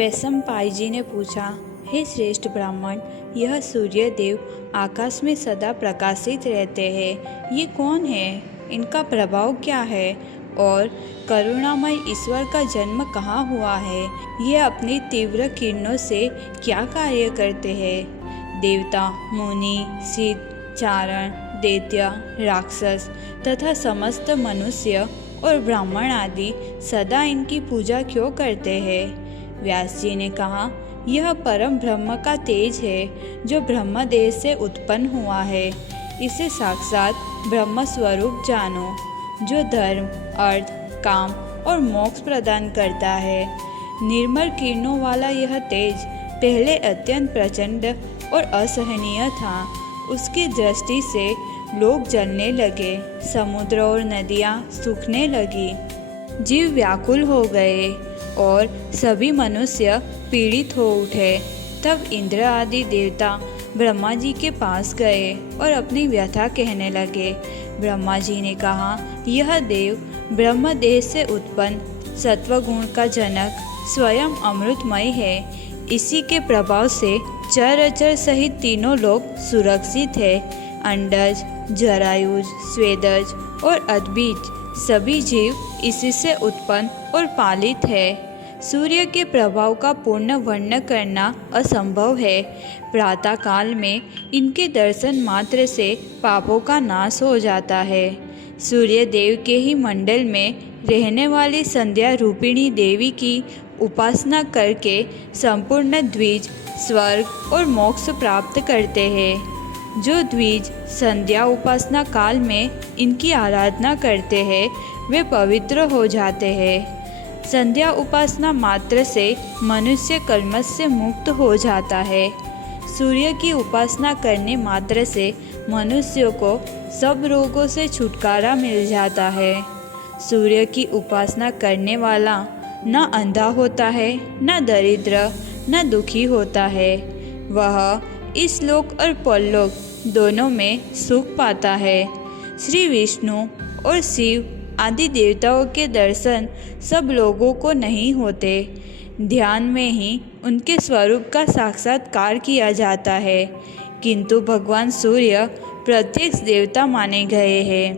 वैशंपायन जी ने पूछा, हे श्रेष्ठ ब्राह्मण, यह सूर्य देव आकाश में सदा प्रकाशित रहते हैं, ये कौन है? इनका प्रभाव क्या है? और करुणामय ईश्वर का जन्म कहाँ हुआ है? ये अपनी तीव्र किरणों से क्या कार्य करते हैं? देवता, मुनि, सिद्ध, चारण, दैत्य, राक्षस तथा समस्त मनुष्य और ब्राह्मण आदि सदा इनकी पूजा क्यों करते हैं? व्यास जी ने कहा, यह परम ब्रह्म का तेज है जो ब्रह्म देह से उत्पन्न हुआ है। इसे साक्षात ब्रह्म स्वरूप जानो, जो धर्म, अर्थ, काम और मोक्ष प्रदान करता है। निर्मल किरणों वाला यह तेज पहले अत्यंत प्रचंड और असहनीय था। उसकी दृष्टि से लोग जलने लगे, समुद्र और नदियाँ सूखने लगी, जीव व्याकुल हो गए और सभी मनुष्य पीड़ित हो उठे। तब इंद्र आदि देवता ब्रह्मा जी के पास गए और अपनी व्यथा कहने लगे। ब्रह्मा जी ने कहा, यह देव ब्रह्म देह से उत्पन्न सत्वगुण का जनक स्वयं अमृतमय है। इसी के प्रभाव से चर अचर सहित तीनों लोग सुरक्षित है। अंडज, जरायुज, स्वेदज और अद्भिज सभी जीव इसी से उत्पन्न और पालित है। सूर्य के प्रभाव का पूर्ण वर्णन करना असंभव है। प्रातः काल में इनके दर्शन मात्र से पापों का नाश हो जाता है। सूर्य देव के ही मंडल में रहने वाली संध्या रूपिणी देवी की उपासना करके संपूर्ण द्विज स्वर्ग और मोक्ष प्राप्त करते हैं। जो द्विज संध्या उपासना काल में इनकी आराधना करते हैं वे पवित्र हो जाते हैं। संध्या उपासना मात्र से मनुष्य कल्मश से मुक्त हो जाता है। सूर्य की उपासना करने मात्र से मनुष्यों को सब रोगों से छुटकारा मिल जाता है। सूर्य की उपासना करने वाला न अंधा होता है, न दरिद्र, न दुखी होता है। वह इस लोक और परलोक दोनों में सुख पाता है। श्री विष्णु और शिव आदि देवताओं के दर्शन सब लोगों को नहीं होते। ध्यान में ही उनके स्वरूप का साक्षात्कार किया जाता है, किंतु भगवान सूर्य प्रत्यक्ष देवता माने गए हैं।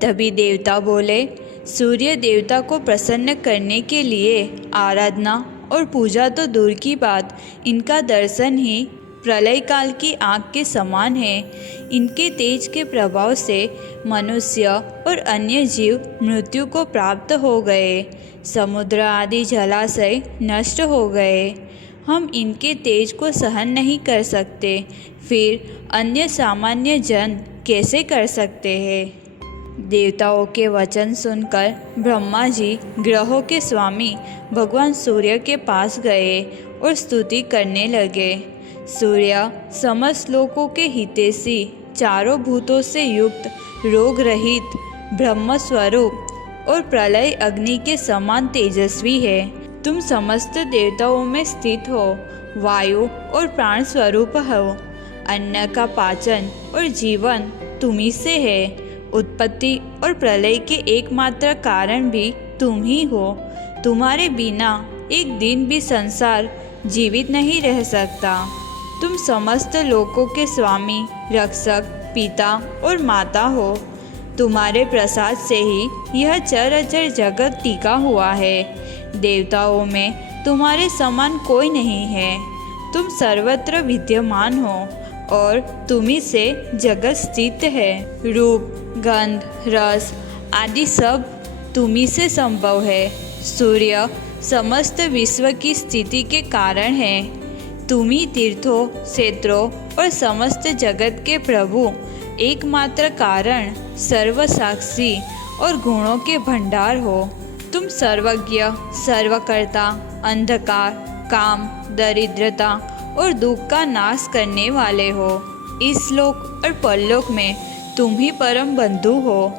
तभी देवता बोले, सूर्य देवता को प्रसन्न करने के लिए आराधना और पूजा तो दूर की बात, इनका दर्शन ही प्रलय काल की आग के समान है। इनके तेज के प्रभाव से मनुष्य और अन्य जीव मृत्यु को प्राप्त हो गए। समुद्र आदि जलाशय नष्ट हो गए। हम इनके तेज को सहन नहीं कर सकते, फिर अन्य सामान्य जन कैसे कर सकते हैं? देवताओं के वचन सुनकर ब्रह्मा जी ग्रहों के स्वामी भगवान सूर्य के पास गए और स्तुति करने लगे। सूर्य समस्त लोकों के हितैषी, चारों भूतों से युक्त, रोग रहित, ब्रह्म स्वरूप और प्रलय अग्नि के समान तेजस्वी है। तुम समस्त देवताओं में स्थित हो, वायु और प्राण स्वरूप हो। अन्न का पाचन और जीवन तुम्ही से है। उत्पत्ति और प्रलय के एकमात्र कारण भी तुम ही हो। तुम्हारे बिना एक दिन भी संसार जीवित नहीं रह सकता। तुम समस्त लोकों के स्वामी, रक्षक, पिता और माता हो। तुम्हारे प्रसाद से ही यह चर अचर जगत टिका हुआ है। देवताओं में तुम्हारे समान कोई नहीं है। तुम सर्वत्र विद्यमान हो और तुम्ही से जगत स्थित है। रूप, गंध, रस आदि सब तुम्ही से संभव है। सूर्य समस्त विश्व की स्थिति के कारण है। तुम्ही तीर्थों, क्षेत्रों और समस्त जगत के प्रभु, एकमात्र कारण, सर्वसाक्षी और गुणों के भंडार हो। तुम सर्वज्ञ, सर्वकर्ता, अंधकार, काम, दरिद्रता और दुख का नाश करने वाले हो। इस लोक और परलोक में तुम ही परम बंधु हो।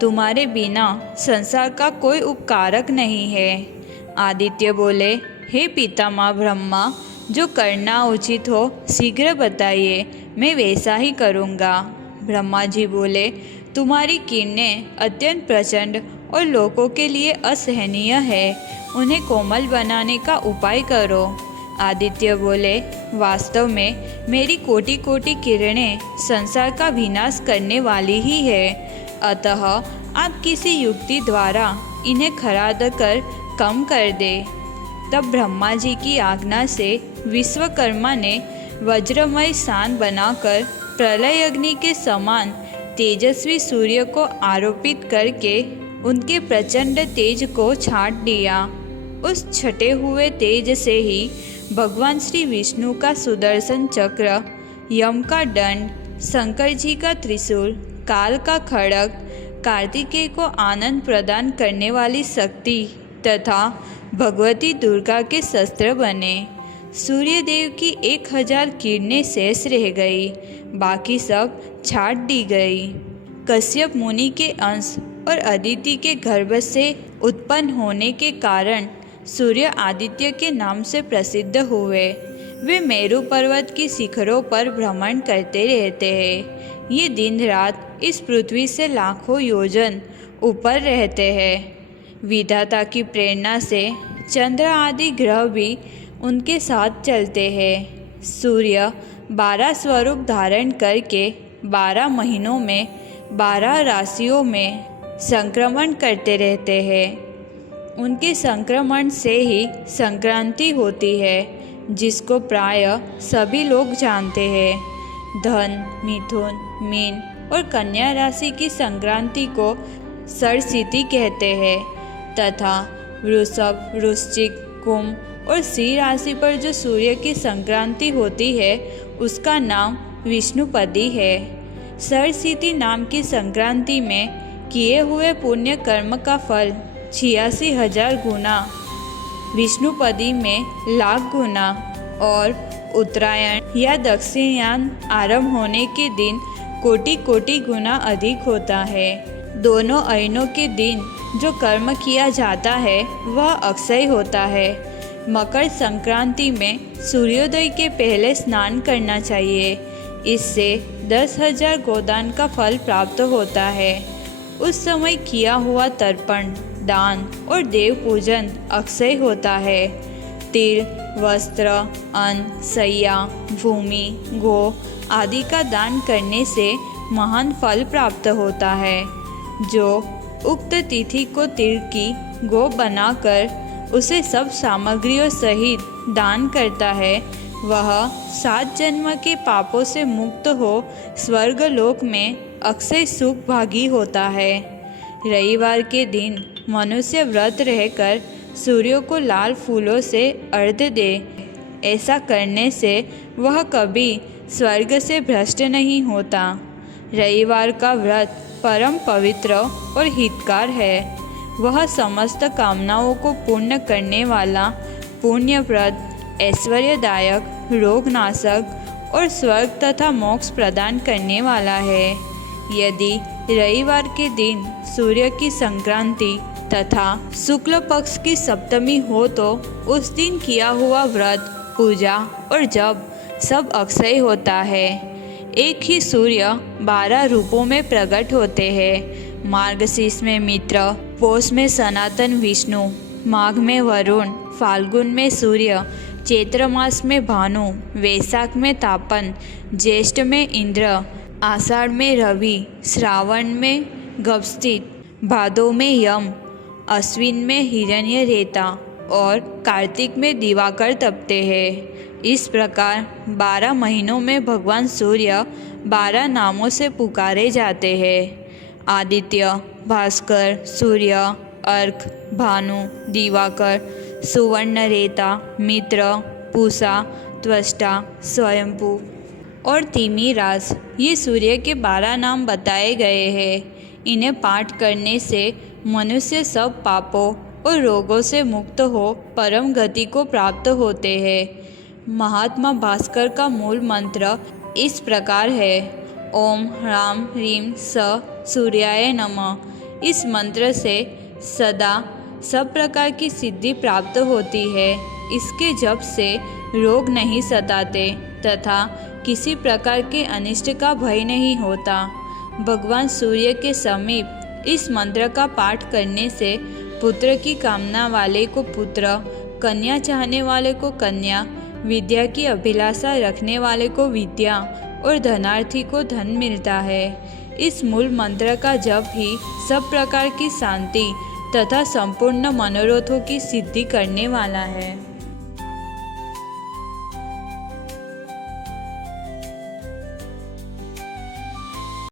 तुम्हारे बिना संसार का कोई उपकारक नहीं है। आदित्य बोले, हे पितामह ब्रह्मा, जो करना उचित हो शीघ्र बताइए, मैं वैसा ही करूँगा। ब्रह्मा जी बोले, तुम्हारी किरणें अत्यंत प्रचंड और लोगों के लिए असहनीय है। उन्हें कोमल बनाने का उपाय करो। आदित्य बोले, वास्तव में मेरी कोटि कोटि किरणें संसार का विनाश करने वाली ही है, अतः आप किसी युक्ति द्वारा इन्हें खराद कर कम कर दे। तब ब्रह्मा जी की आज्ञा से विश्वकर्मा ने वज्रमय सान बनाकर प्रलय अग्नि के समान तेजस्वी सूर्य को आरोपित करके उनके प्रचंड तेज को छाट दिया। उस छटे हुए तेज से ही भगवान श्री विष्णु का सुदर्शन चक्र, यम का दंड, शंकर जी का त्रिशूल, काल का खड्ग, कार्तिकेय को आनंद प्रदान करने वाली शक्ति तथा भगवती दुर्गा के शस्त्र बने। सूर्य देव की 1000 किरणें शेष रह गई, बाकी सब छाट दी गई। कश्यप मुनि के अंश और अदिति के गर्भ से उत्पन्न होने के कारण सूर्य आदित्य के नाम से प्रसिद्ध हुए। वे मेरु पर्वत की शिखरों पर भ्रमण करते रहते हैं। ये दिन रात इस पृथ्वी से लाखों योजन ऊपर रहते हैं। विधाता की प्रेरणा से चंद्र आदि ग्रह भी उनके साथ चलते हैं। सूर्य 12 स्वरूप धारण करके 12 महीनों में 12 राशियों में संक्रमण करते रहते हैं। उनके संक्रमण से ही संक्रांति होती है, जिसको प्राय सभी लोग जानते हैं। धन, मिथुन, मीन और कन्या राशि की संक्रांति को सरस्वती कहते हैं तथा वृषभ, वृश्चिक, कुंभ और सिंह राशि पर जो सूर्य की संक्रांति होती है उसका नाम विष्णुपदी है। सरस्वती नाम की संक्रांति में किए हुए पुण्य कर्म का फल 86,000 गुना, विष्णुपदी में लाख गुना और उत्तरायण या दक्षिणायन आरंभ होने के दिन कोटि कोटि गुना अधिक होता है। दोनों अयनों के दिन जो कर्म किया जाता है वह अक्षय होता है। मकर संक्रांति में सूर्योदय के पहले स्नान करना चाहिए। इससे 10,000 गोदान का फल प्राप्त होता है। उस समय किया हुआ तर्पण, दान और देव पूजन अक्षय होता है। तिल, वस्त्र, अन्न, शैया, भूमि, गो आदि का दान करने से महान फल प्राप्त होता है। जो उक्त तिथि को तिल की गो बनाकर उसे सब सामग्रियों सहित दान करता है, वह 7 जन्म के पापों से मुक्त हो स्वर्ग लोक में अक्षय सुख भागी होता है। रविवार के दिन मनुष्य व्रत रहकर सूर्य को लाल फूलों से अर्घ्य दे। ऐसा करने से वह कभी स्वर्ग से भ्रष्ट नहीं होता। रविवार का व्रत परम पवित्र और हितकार है। वह समस्त कामनाओं को पूर्ण करने वाला पुण्यप्रद, ऐश्वर्यदायक, रोगनाशक और स्वर्ग तथा मोक्ष प्रदान करने वाला है। यदि रविवार के दिन सूर्य की संक्रांति तथा शुक्ल पक्ष की सप्तमी हो तो उस दिन किया हुआ व्रत, पूजा और जप सब अक्षय होता है। एक ही सूर्य 12 रूपों में प्रकट होते हैं। मार्गशीर्ष में मित्र, पौष में सनातन विष्णु, माघ में वरुण, फाल्गुन में सूर्य, चैत्र मास में भानु, वैशाख में तापन, ज्येष्ठ में इंद्र, आषाढ़ में रवि, श्रावण में गभस्थित, भादो में यम, अश्विन में हिरण्यरेता और कार्तिक में दिवाकर तपते हैं। इस प्रकार 12 महीनों में भगवान सूर्य 12 नामों से पुकारे जाते हैं। आदित्य, भास्कर, सूर्य, अर्क, भानु, दिवाकर, सुवर्णरेता, मित्र, पूषा, त्वष्टा, स्वयंभू और तिमिरास, ये सूर्य के 12 नाम बताए गए हैं। इन्हें पाठ करने से मनुष्य सब पापों और रोगों से मुक्त हो परम गति को प्राप्त होते हैं। महात्मा भास्कर का मूल मंत्र इस प्रकार है: ओम ह्रां ह्रीं स सूर्याय नमः। इस मंत्र से सदा सब प्रकार की सिद्धि प्राप्त होती है। इसके जप से रोग नहीं सताते तथा किसी प्रकार के अनिष्ट का भय नहीं होता। भगवान सूर्य के समीप इस मंत्र का पाठ करने से पुत्र की कामना वाले को पुत्र, कन्या चाहने वाले को कन्या, विद्या की अभिलाषा रखने वाले को विद्या और धनार्थी को धन मिलता है। इस मूल मंत्र का जप ही सब प्रकार की शांति तथा संपूर्ण मनोरथों की सिद्धि करने वाला है।